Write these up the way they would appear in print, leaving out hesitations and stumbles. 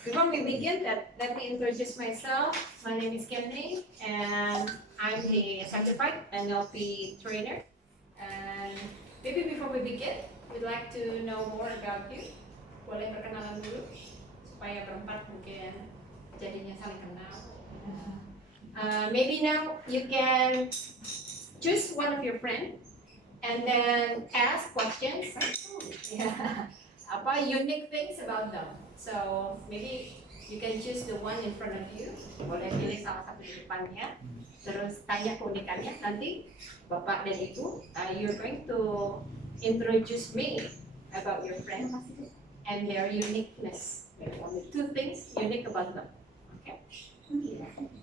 Before we begin, let me introduce myself. My name is Kenny, and I'm a certified NLP trainer. And maybe before we begin, we'd like to know more about you. Boleh perkenalan dulu, supaya berempat mungkin jadinya saling kenal. Maybe now you can choose one of your friends and then ask questions. Yeah. Apa unique things about them. So maybe you can choose the one in front of you. Boleh pilih salah satu di depannya. Terus tanya keunikannya. Nanti Bapak dan Ibu, you're going to introduce me about your friend and their uniqueness. Only two things unique about them. Okay.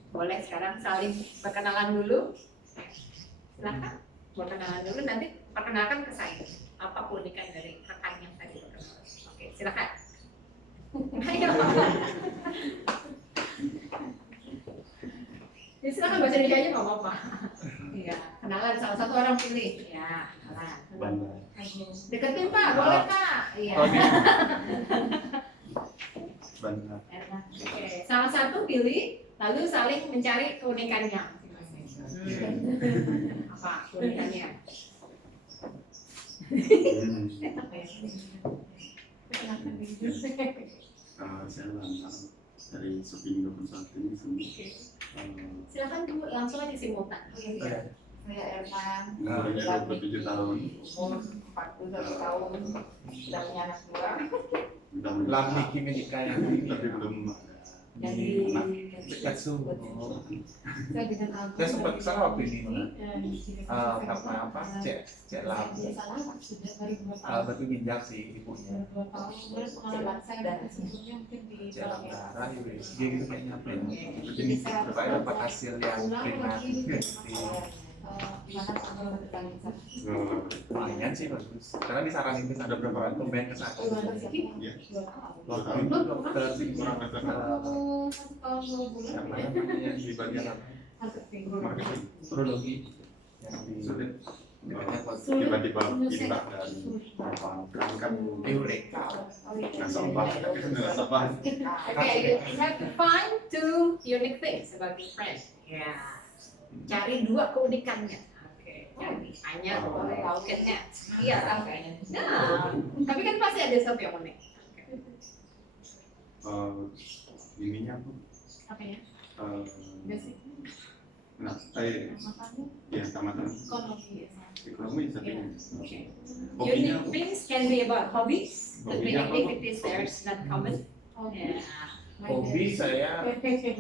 Boleh sekarang saling perkenalan dulu. Silakan perkenalan dulu. Nanti perkenalkan ke saya. Apa keunikan dari rekan yang tadi perkenalan? Oke, silakan. Ayo. Ya, silakan bahasa Indonesia aja nggak apa-apa. Iya, kenalan salah satu orang pilih. Ya, kenalan. Deketin Pak, boleh Pak. Iya. Oke, salah satu pilih, lalu saling mencari keunikannya. Apa keunikannya? Saya Lana dari Sopindo Consulting di sini. Silakan dulu langsung aja simultan. Saya Erna, 27 tahun. umur 41 tahun, sudah punya anak dua. Lamni Kimika yang ini Tapi belum Jadi dekat suhu. saya dengan Agus. Saya sempat kesana waktu ini karena apa? Cek lab. Batu ginjal sih ibunya. Pengalaman saya dan sebelumnya mungkin di Cek lab darah, USG gitu kayaknya. Jadi supaya dapat hasil yang prima. Gimana sama bertanya? Lumayan sih bagus. Karena disaranin ada beberapa tumben kesana. Ya. Waktu itu dokter Kurang lebih yang namanya di bagian apa? marketing. Urologi yang di Sulit. dekatnya Tiba-tiba pindah dari berangkat Eureka. nggak sabar, nggak sabar. Okay, you have to find two unique things about your friend. Yeah. Cari dua keunikannya. Oke, cari hanya boleh keunikannya. Iya, kayaknya. Nah, tapi kan pasti ada sesuatu yang unik. Ininya apa? Apa ya? Nah, ya tamatan ekonomi tapi hobinya Unique things can be about hobbies, could be Hobinya apa? activities there's not common. Yeah. Hobi saya,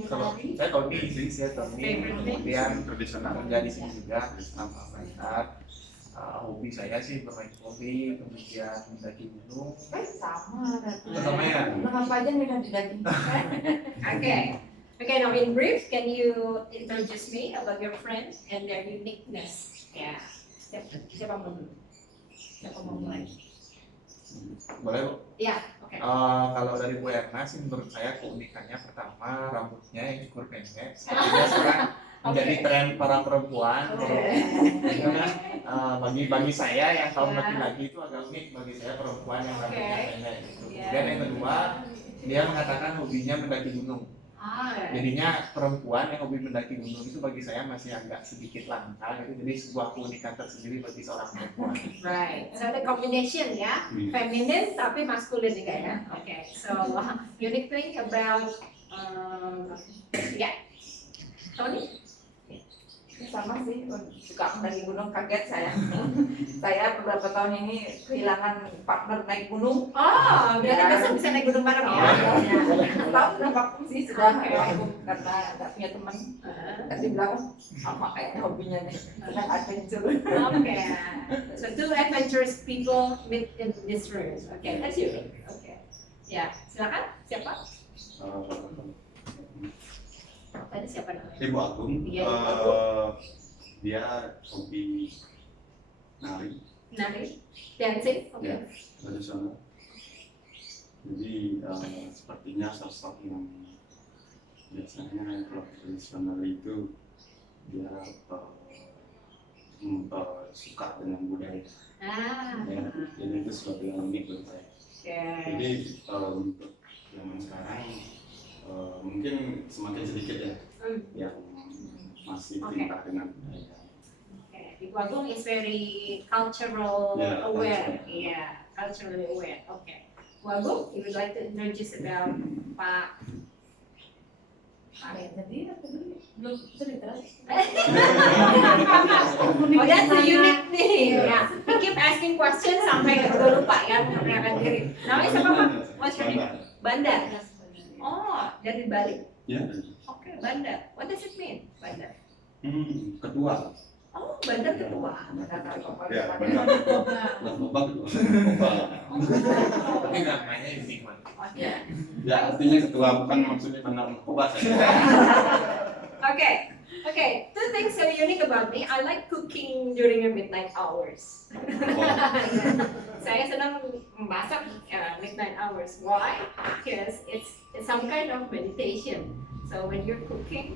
kalau saya Tony sih, saya Tony. Kemudian tradisional. kerja di sini juga sama masyarakat. Hobi saya sih bermain hobi, kemudian mendaki gunung. Sama. Sama ya? Apa aja dengan didaki? Okay. Okay, now in brief, can you introduce me about your friends and their uniqueness? Yeah. Siapa mau dulu? Siapa mau mulai? Boleh Bu? Ya, oke. Kalau dari Bu Erna sih menurut saya keunikannya pertama rambutnya yang cukur pendek. Sepertinya sekarang menjadi tren para perempuan. Karena bagi saya yang kaum laki-laki itu agak unik bagi saya perempuan yang rambutnya pendek. Gitu. Kemudian yang kedua dia mengatakan hobinya mendaki gunung. Jadinya perempuan yang hobi mendaki gunung itu bagi saya masih agak sedikit langka gitu. Jadi sebuah keunikan tersendiri bagi seorang perempuan. Right. So the combination ya, feminine tapi maskulin juga ya. Okay. So unique thing about yeah. Tony? Sama sih, suka mendaki gunung, kaget saya. Saya beberapa tahun ini kehilangan partner naik gunung. Oh, berarti besok bisa naik gunung bareng ya? Tahu sudah vakum sih, sudah vakum karena nggak punya teman. Tadi bilang apa kayaknya hobinya nih, tentang adventure. Okay. So two adventurous people meet in this room. Okay, that's unique. Okay. Ya, silakan. Siapa? Tadi siapa namanya? Ibu Agung, Iya, dia hobi nari, dancing. Oke. ya, tradisional. Jadi sepertinya sosok yang biasanya kalau tradisional itu dia suka dengan budaya. Ya, jadi itu sesuatu yang unik buat saya. Jadi untuk zaman sekarang mungkin semakin sedikit ya yang masih cinta dengan budaya. Okay. Ibu Agung is very cultural Yeah, aware. cultural. Yeah, culturally aware. Okay. Bu Agung, you would like to introduce about Pak. Tadi belum cerita. Oh, that's a unique thing. Yeah. He keep asking questions sampai udah lupa ya memperkenalkan diri. Namanya siapa Pak? What's your name? Banda. Oh, dari Bali. Ya. Okay, Banda. What does it mean, Banda? Ketua. Oh, Banda ketua. Ya, benar. Narkoba ketua. Tapi namanya unik man. Yeah. Ya, artinya ketua, bukan maksudnya benar narkoba. Okay. Okay, two things so unique about me. I like cooking during the midnight hours. Saya senang memasak midnight hours. Why? Because it's some kind of meditation. So when you're cooking,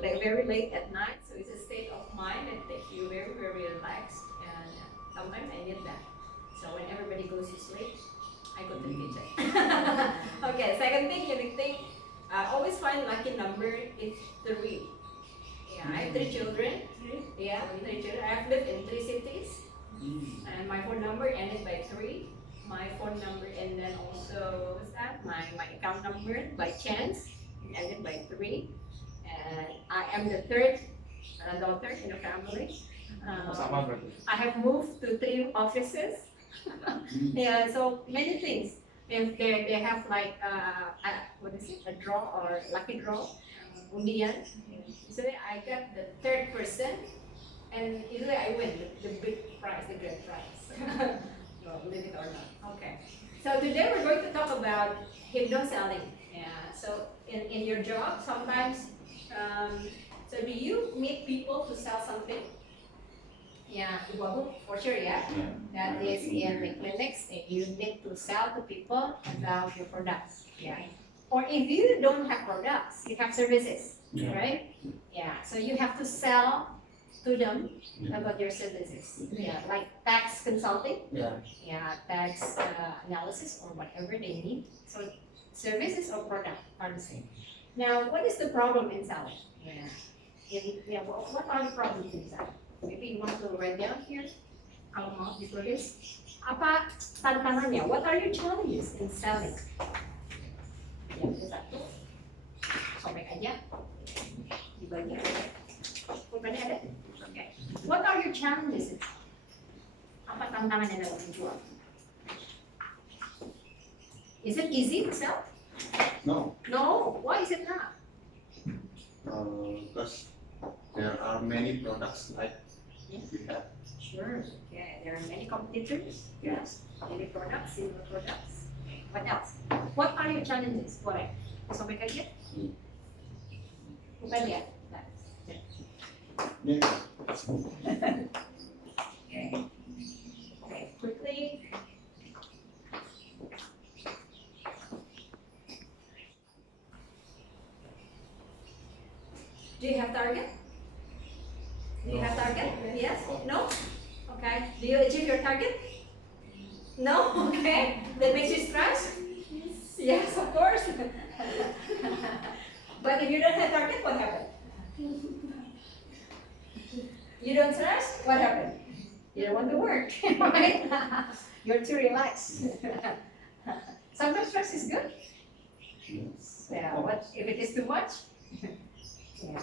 very late at night, so it's a state of mind that takes you very relaxed, and sometimes I need that. So when everybody goes to sleep, I go to the kitchen. Okay, second thing, unique thing, I always find lucky number is 3. Yeah, I have 3 children. Yeah, 3 children. I have lived in 3 cities, and my phone number ended by 3. My phone number, and then also what's that? My account number by chance ended by 3. And I am the 3rd daughter in the family. Sama berarti. I have moved to 3 offices. Yeah, so many things. If they have like what is it? A draw or lucky draw, undian. So I got the 3rd person, and usually I win the big prize, the grand prize. No, believe it or not. Okay. So today we're going to talk about hypnoselling. Yeah. So in your job, sometimes. So do you meet people to sell something? Yeah, Ibu Agung, for sure, yeah. That is in the clinics, you need to sell to people about your products. Yeah. Or if you don't have products, you have services, right? Yeah. So you have to sell to them about your services. Yeah, like tax consulting. Yeah, tax analysis or whatever they need. So services or product are the same. Now, what is the problem in selling? What are the problems in selling? Maybe you want to write down here. Kalau mau ditulis. Apa tantangannya? What are your challenges in selling? Yang satu, sobek aja. Di bagian pulpennya ada. Okay. What are your challenges in selling? Apa tantangannya dalam menjual? Is it easy to sell? No. No. Why is it not? Because there are many products like we have. Sure. Okay. There are many competitors. Yes. Many products, similar products. What else? What are your challenges? Boleh. Sobek aja. Bukan ya? Nah. Yeah. Okay. Okay. Quickly. Do you have target? Do you have target? Yes? No? Okay. Do you achieve your target? No? Okay. That makes you stressed? Yes, of course. But if you don't have target, what happened? You don't stress? What happened? You don't want to work, right? You're too relaxed. Sometimes stress is good. Yes. Yeah, what if it is too much? Yeah.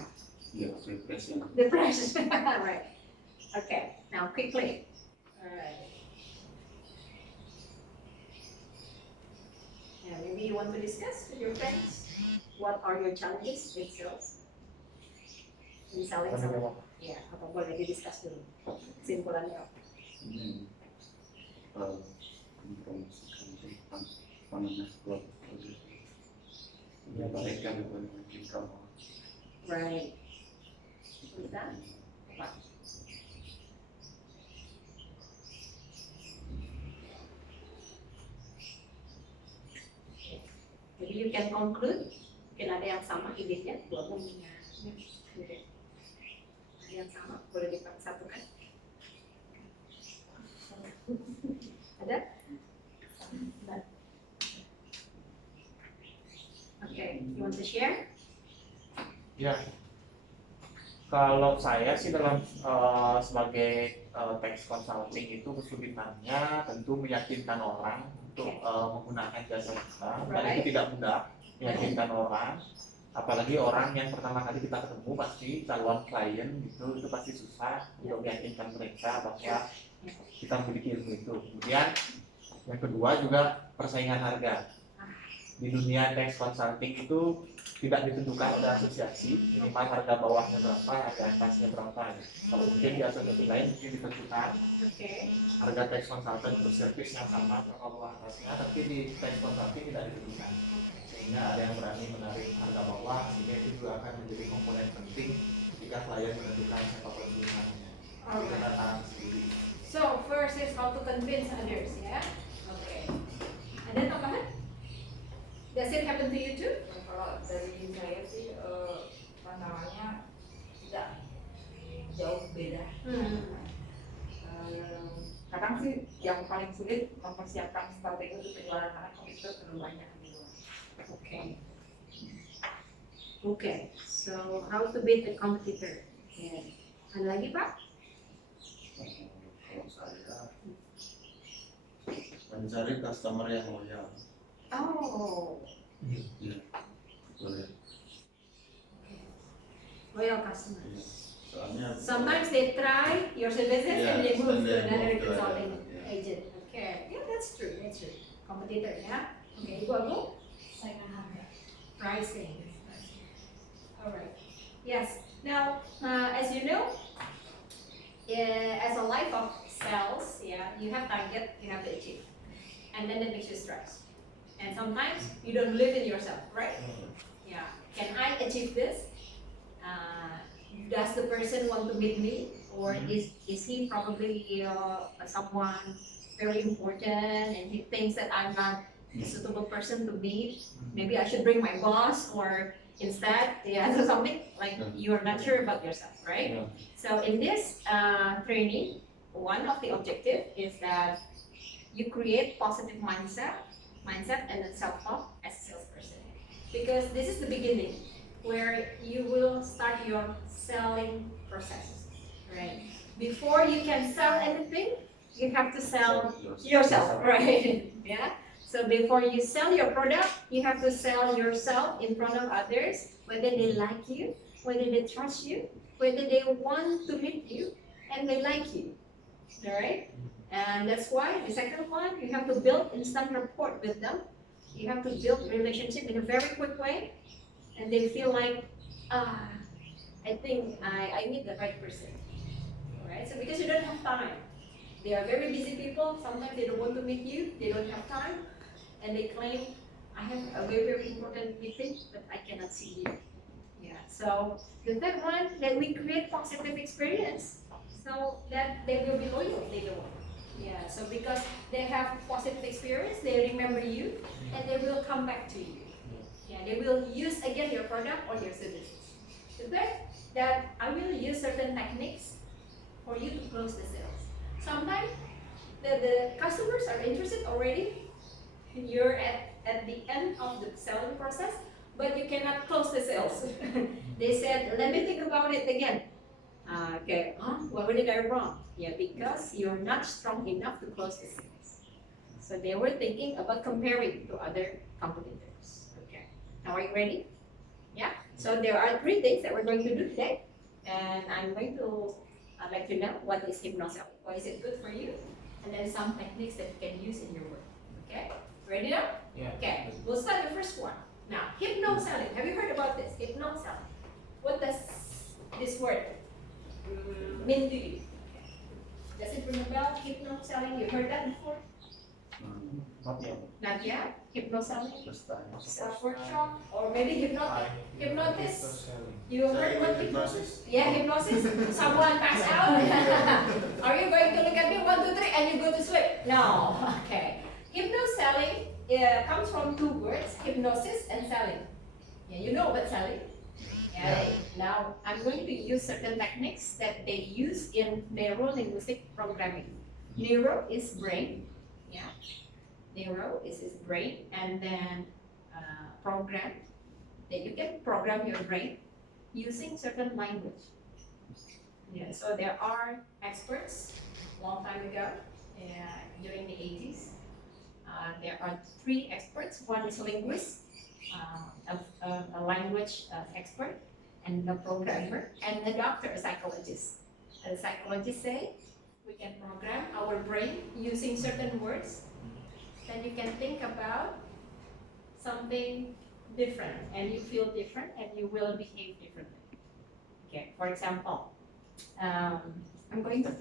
Yeah, depression. Depression. Right. Okay. Now quickly. All right. Yeah, maybe you want to discuss with your friends. What are your challenges in sales? In selling something. Yeah. Apa boleh di-discuss dulu? Kesimpulannya. Mempromosikan tentang panasnya sebuah produk. Menyampaikan kepada kita. Right. What's that? What? Jadi you can conclude, mungkin ada yang sama idenya, buat punya ada yang sama, boleh disatukan? Ada? You want to share? Ya, kalau saya sih dalam sebagai tax consulting itu kesulitannya tentu meyakinkan orang untuk menggunakan jasa kita, dan itu tidak mudah meyakinkan orang, apalagi orang yang pertama kali kita ketemu pasti calon klien gitu, itu pasti susah untuk meyakinkan mereka bahwa kita memiliki ilmu itu. Kemudian yang kedua juga persaingan harga. Di dunia tax consulting itu tidak ditentukan oleh asosiasi, minimal harga bawahnya berapa, harga atasnya berapa. Kalau mungkin di asosiasi lain mungkin ditentukan harga tax consultant untuk servis yang sama berapa bawah atasnya, tapi di tax consulting tidak ditentukan. Sehingga ada yang berani menarik harga bawah, sehingga itu juga akan menjadi komponen penting ketika klien menentukan siapa konsultannya. Kita tahan sendiri. So first is how to convince others, ya. Okay. Ada tambahan? Does it happen to you too? Kalau dari saya sih pandangannya tidak jauh beda. Kadang sih yang paling sulit mempersiapkan strategi untuk penjualan karena itu terlalu banyak di luar. Okay. So how to beat the competitor? Yeah. Ada lagi Pak? Kalau saya mencari customer yang loyal. Oh. Ya, boleh. Loyal customer. Ya. Soalnya Sometimes they try your services and they move to another to consulting yeah. agent. Okay. Yeah, that's true. That's true. Competitor, ya. Okay, Ibu Agung? Saingan harga. Pricing. Alright. Yes. Now, as you know, as a life of sales, yeah, you have target you have to achieve, and then it makes you stress. And sometimes you don't believe in yourself, right? Yeah. Can I achieve this? Does the person want to meet me, or is he probably someone very important, and he thinks that I'm not a suitable person to meet? Maybe I should bring my boss, or instead, yeah, so something like you're not sure about yourself, right? So in this training, one of the objective is that you create positive mindset and then self-talk as a salesperson. Because this is the beginning where you will start your selling process, right? Before you can sell anything, you have to sell yourself, right? Yeah. So before you sell your product, you have to sell yourself in front of others, whether they like you, whether they trust you, whether they want to meet you, and they like you. All right? And that's why the second one, you have to build instant rapport with them. You have to build relationship in a very quick way, and they feel like, I think I meet the right person. All right? So because you don't have time, they are very busy people. Sometimes they don't want to meet you. They don't have time, and they claim, I have a very, very important meeting, but I cannot see you. Yeah. So the third one, that we create positive experience, so that they will be loyal later on. Yeah. So because they have positive experience, they remember you, and they will come back to you. Yeah. They will use again your product or your services. The third, that I will use certain techniques for you to close the sales. Sometimes the customers are interested already. You're at the end of the selling process, but you cannot close the sales. They said, let me think about it again. Okay, what did I wrong? Yeah, because you're not strong enough to close the sales. So they were thinking about comparing to other competitors. Okay, now are you ready? Yeah, so there are 3 things that we're going to do today. And I'm going to let you know what is hypnoselling, why is it good for you, and then some techniques that you can use in your work. Okay, ready now? Yeah. Okay, we'll start the first one. Now, hypnoselling. Have you heard about this? Hypnoselling. What does this word mean to you? Does it ring a bell? Hypnoselling. You heard that before? Not yet. Not yet. Hypnoselling. First time. Self-workshop, or maybe hypnotist. Hypnosis. You heard about Hypnosis? Yeah, hypnosis. Someone pass out. Are you going to look at me 1, 2, 3 and you go to sleep? No. Okay. Hypnoselling comes from 2 words, hypnosis and selling. Yeah, you know about selling. Yeah. Now I'm going to use certain techniques that they use in neuro-linguistic programming. Neuro is brain. Yeah. Neuro is his brain, and then program that you can program your brain using certain language. Yeah, so there are experts long time ago, during the 80s. There are 3 experts. One is a linguist, a language expert, and a programmer, and a doctor, a psychologist. And the psychologists say we can program our brain using certain words. Then you can think about something different, and you feel different, and you will behave differently. Okay, for example, I'm going to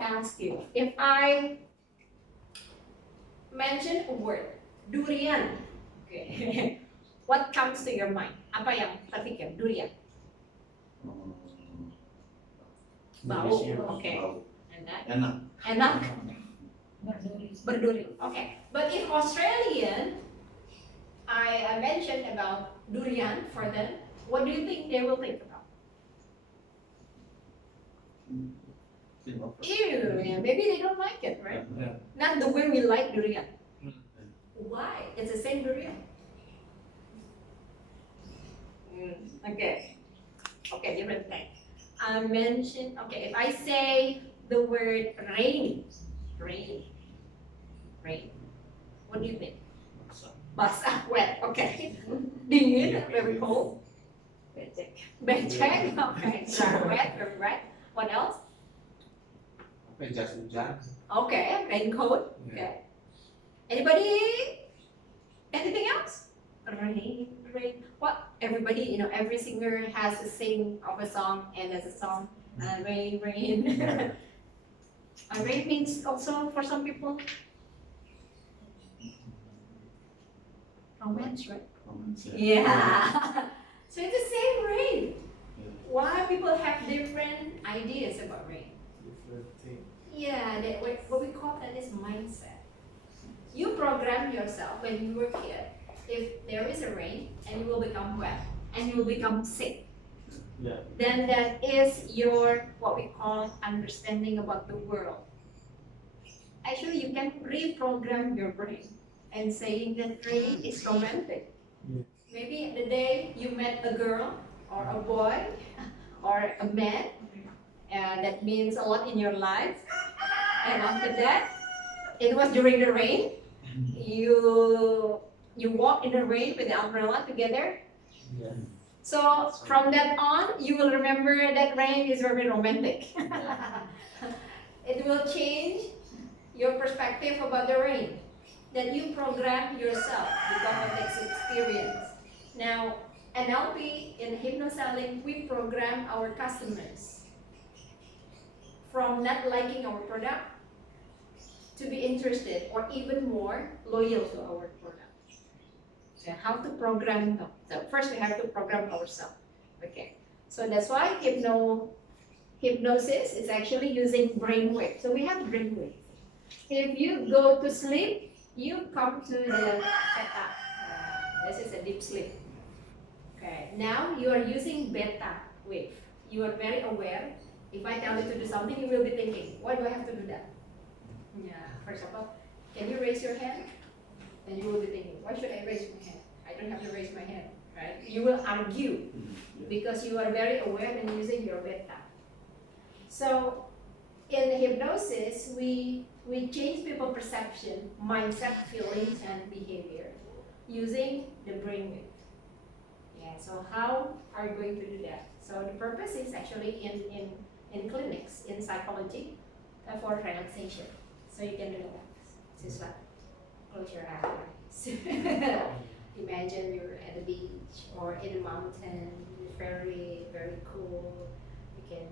ask you, if I mention a word, durian, okay, what comes to your mind? Apa yang terpikir? Durian. Bau, okay. And that? Enak. Enak. Berduri. Okay. But in Australian, I mentioned about durian for them. What do you think they will think about? Ew, yeah, maybe they don't like it, right? Yeah. Not the way we like durian. Mm. Why? It's the same durian. Okay. Okay, different thing. I mentioned, okay, if I say the word rain, what do you think? Basah, wet, okay. Dingin, very cold. Becek, okay. Wet, very wet. What else? Jas hujan. Okay, raincoat. Okay. Anybody? Anything else? Rain. What? Everybody, every singer has to sing of a song, and there's a song. Rain. Rain means also for some people romance, right? Romance, ya. Yeah. So it's the same rain. Yeah. Why people have different ideas about rain? Different thing. Yeah, what we call that is mindset. You program yourself when you were a kid. If there is a rain and you will become wet and you will become sick, Yeah. then that is your what we call understanding about the world. Actually, you can reprogram your brain and saying that rain is romantic. Yeah. Maybe the day you met a girl or a boy or a man, that means a lot in your life. And after that, it was during the rain. You walk in the rain with the umbrella together. Yeah. So from that on, you will remember that rain is very romantic. It will change your perspective about the rain. That you program yourself because of this experience. Now, NLP in Hypnoselling, we program our customers from not liking our product to be interested or even more loyal to our product. So how to program them? So first we have to program ourselves. Okay. So that's why hypnosis is actually using brainwave. So we have brainwave. If you go to sleep, you come to the theta. This is a deep sleep. Okay. Now you are using beta wave. You are very aware. If I tell you to do something, you will be thinking, why do I have to do that? Yeah. For example, can you raise your hand? And you will be thinking, why should I raise my hand? I don't have to raise my hand, right? You will argue because you are very aware and using your beta. So in hypnosis, we change people's perception, mindset, feelings, and behavior using the brainwave. Yeah. So how are you going to do that? So the purpose is actually in clinics, in psychology, for relaxation. So you can relax. Just like close your eyes. Imagine you're at the beach or in a mountain, very, very cool. You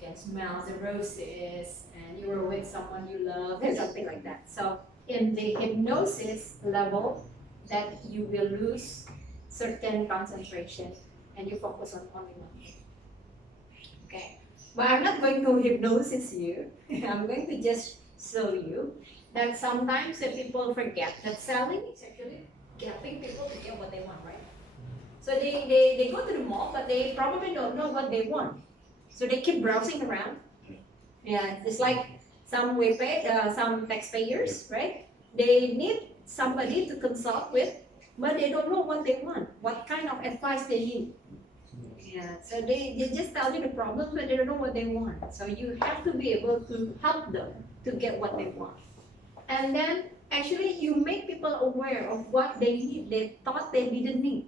can smell the roses and you were with someone you love and something like that. So in the hypnosis level, that you will lose certain concentration and you focus on only one thing. Okay. But I'm not going to hypnosis you. I'm going to just show you that sometimes the people forget that selling is actually getting people to get what they want, right? So they go to the mall, but they probably don't know what they want. So they keep browsing around. Yeah, it's like some some taxpayers, right? They need somebody to consult with but they don't know what they want, what kind of advice they need. Yeah, so they just tell you the problems, but they don't know what they want. So you have to be able to help them to get what they want. And then actually you make people aware of what they need, they thought they didn't need.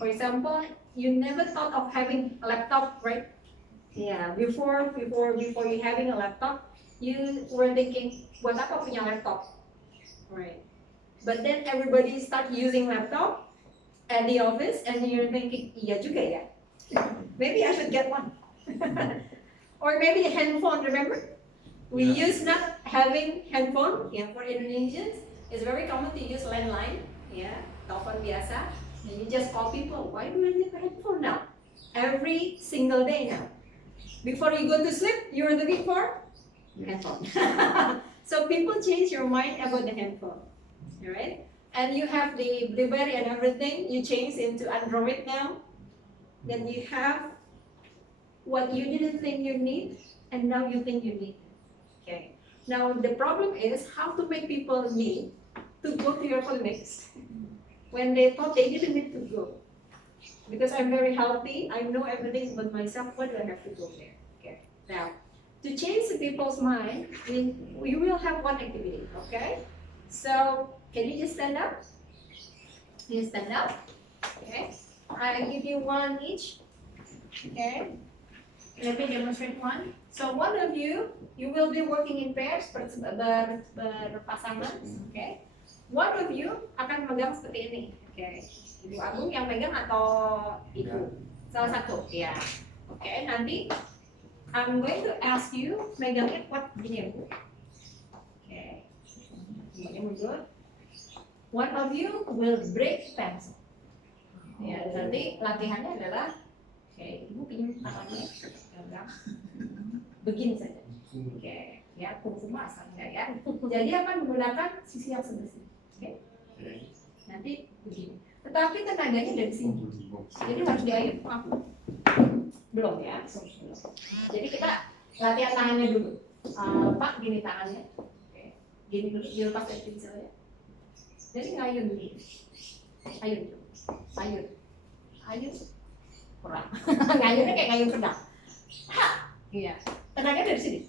For example, you never thought of having a laptop, right? Yeah, before you having a laptop, you were thinking, buat apa punya laptop? Right. But then everybody start using laptop at the office, and you're thinking, iya juga ya. Maybe I should get one. Or maybe a handphone, remember? We used not having handphone, yeah, for Indonesians. It's very common to use landline, yeah, telepon biasa. And you just call people. Why do we need a handphone now? Every single day now. Before you go to sleep, you're looking for handphone. So people change your mind about the handphone, right? And you have the BlackBerry and everything. You change into Android now. Then you have what you didn't think you need, and now you think you need. Okay. Now the problem is how to make people need to go to your clinics when they thought they didn't need to go. Because I'm very healthy, I know everything about myself. Why do I have to go there? Okay. Now, to change the people's mind, we will have one activity. Okay. So can you just stand up? You stand up. Okay. I give you one each. Okay. Let me demonstrate one. So one of you will be working in pairs berpasangan. Okay. One of you akan megang seperti ini. Okay. Ibu Agung yang megang atau ibu? Salah satu. Ya. Okay. Nanti I'm going to ask you megangnya kuat gini ya Bu. Okay. Semuanya mundur. One of you will break pencil. Ya, nanti latihannya adalah, oke, ibu pinjam tangannya, genggam, begini saja. Oke, ya, kungfu asalnya ya. Jadi akan menggunakan sisi yang sebelah sini. Oke, nanti begini. Tetapi tenaganya dari sini. Jadi harus diayun. Belum ya, belum. Jadi kita latihan tangannya dulu. Pak, gini tangannya. Oke, gini dulu, dilepas dari pinselnya. Jadi ngayun dulu. Ayun. Ayun, kurang. Ngayunnya kayak ngayun pedang. Ha, iya. Tenaganya dari sini.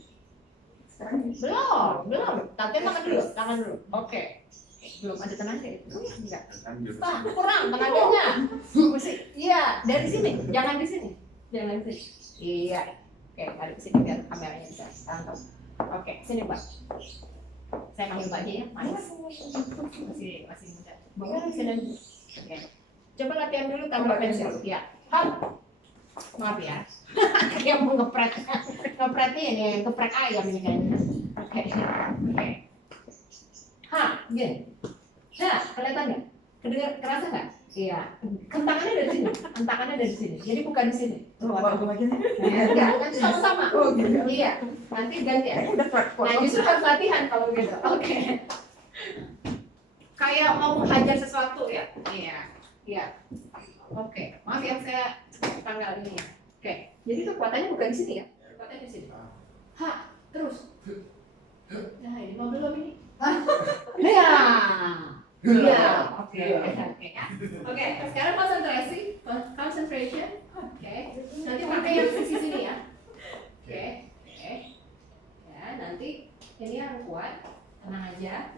Belum. Tapi tangan dulu. Oke. Belum ada tenaga. Enggak. Kurang tenaganya. Iya, dari sini. Jangan di sini. Iya. Oke, tarik sini biar kameranya bisa tangkap. Oke, sini Mbak. Saya panggil Mbak aja ya. Masih muda. Bawa sini. Oke. Coba latihan dulu tanpa pensil. Ya. Hap. Maaf ya. Dia mau ngepretnya ini geprek ayam ini kayaknya. Oke. Ha, gini. Nah, kelihatan nggak? Kerasa nggak? Iya. Kentangannya dari sini. Jadi bukan di sini. Enggak, nanti sama-sama. Oh, gitu. Iya. Nanti ganti ya. Nah, justru harus latihan kalau gitu. Oke. Kayak mau menghajar sesuatu ya. Iya. Oke. Maaf ya saya tanggal ini ya. Oke. Jadi kekuatannya bukan di sini ya. Kekuatannya di sini. Ha, terus. Nah, ini mau belum ini? Ya. Iya. Oke ya. Oke, sekarang concentration. Oke. Nanti pakai yang sisi sini ya. Oke. Ya, nanti ini yang kuat. Tenang aja.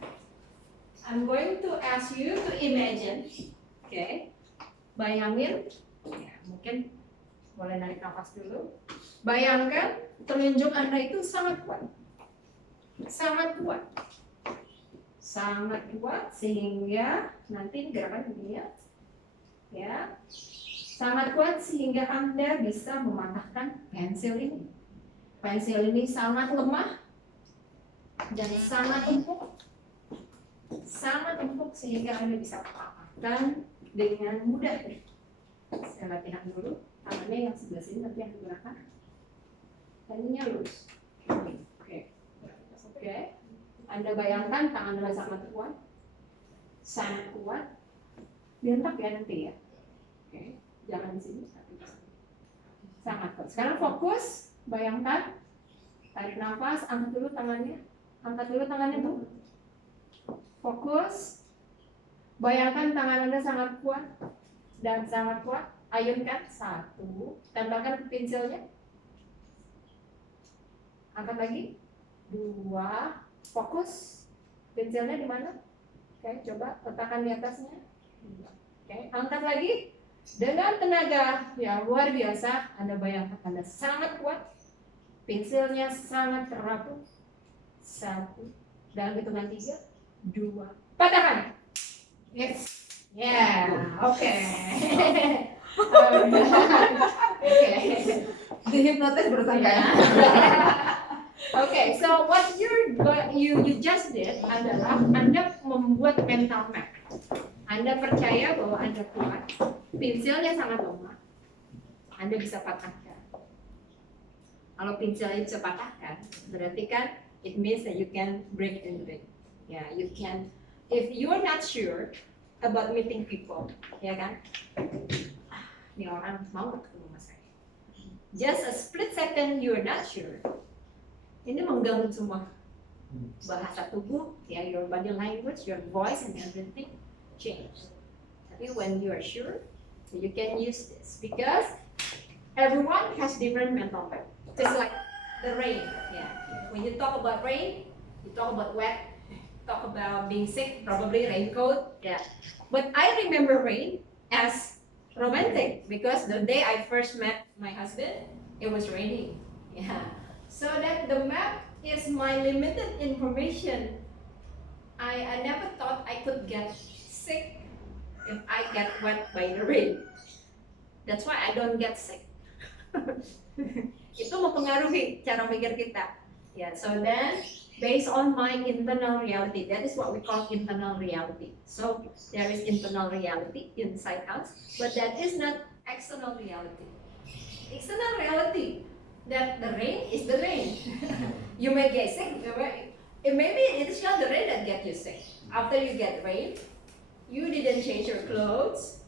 I'm going to ask you to imagine. Oke. Bayangin. Ya, mungkin boleh narik nafas dulu. Bayangkan telunjuk Anda itu sangat kuat. Sangat kuat sehingga nanti gerakan begini ya. Ya. Sangat kuat sehingga Anda bisa mematahkan pensil ini. Pensil ini sangat lemah dan sangat empuk. Sangat empuk sehingga Anda bisa patahkan dengan mudah. Saya latihan dulu. Tangannya yang sebelah sini nanti yang digunakan. Tangannya lurus. Oke. Anda bayangkan tangan Anda sangat kuat. Dihentak ya nanti ya. Oke. Jangan di sini. Sangat kuat. Sekarang fokus. Bayangkan. Tarik nafas. Angkat dulu tangannya. Bu. Fokus. Bayangkan tangan Anda sangat kuat dan sangat kuat. Ayunkan 1, tambahkan pensilnya. Angkat lagi. 2, fokus. Pensilnya di mana? Oke, coba letakkan di atasnya. Oke, angkat lagi. Dengan tenaga yang luar biasa, Anda bayangkan Anda sangat kuat. Pensilnya sangat teratur. 1, dalam hitungan 3, 2, patahkan. Yes. Yeah. Oke. Oke. Dihipnotis berusaha kayak. Okay, so what you just did adalah Anda membuat mental map. Anda percaya bahwa Anda kuat, pensilnya sangat lemah, Anda bisa patahkan. Kalau pensilnya bisa patahkan, berarti kan it means that you can break into it. Yeah, you can. If you are not sure about meeting people, ya kan? Ini orang mau nggak ketemu sama saya? Just a split second you are not sure. Ini mengganggu semua bahasa tubuh, ya, your body language, your voice and everything change. Tapi when you are sure, you can use this because everyone has different mental map. Just like the rain, yeah. When you talk about rain, you talk about wet, talk about being sick, probably raincoat, yeah. But I remember rain as romantic because the day I first met my husband, it was raining, yeah. So that the map is my limited information. I never thought I could get sick if I get wet by the rain. That's why I don't get sick. Itu mempengaruhi cara pikir kita. Yeah, so then based on my internal reality, that is what we call internal reality. So there is internal reality inside us, but that is not external reality. External reality, that the rain is the rain. You may get sick, maybe it's not the rain that get you sick. After you get rain, you didn't change your clothes,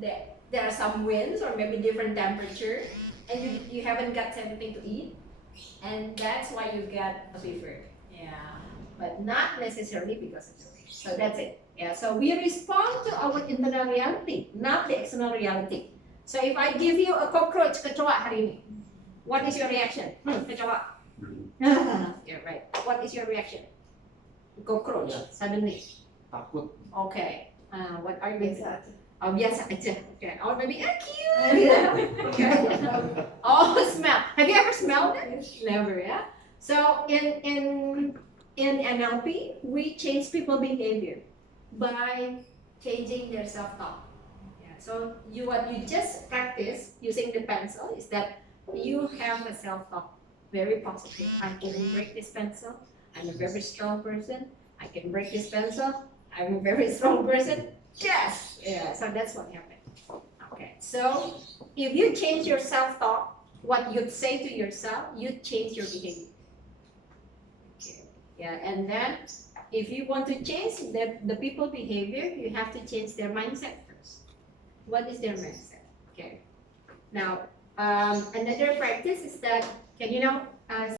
there are some winds or maybe different temperature, and you haven't got anything to eat, and that's why you get a fever. Yeah, but not necessarily because of the rain. So that's it. Yeah, so we respond to our internal reality, not the external reality. So if I give you a cockroach kecoa hari ini, what is your reaction? Kecoa. Yeah, right. What is your reaction? Cockroach, suddenly. Takut. Okay. What are you? Biasa aja. Oh, biasa aja. Okay. Or maybe cute. Okay. Oh, smell. Have you ever smelled it? Never, yeah. So in NLP, we change people behavior by changing their self-talk. Yeah. So what you just practice using the pencil is that you have a self-talk, very positive. I can break this pencil. I'm a very strong person. I can break this pencil. I'm a very strong person. Yes. Yeah. So that's what happened. Okay. So if you change your self-talk, what you'd say to yourself, you change your behavior. Okay. Yeah. And then if you want to change the people behavior, you have to change their mindset first. What is their mindset? Okay. Now, another practice is that, can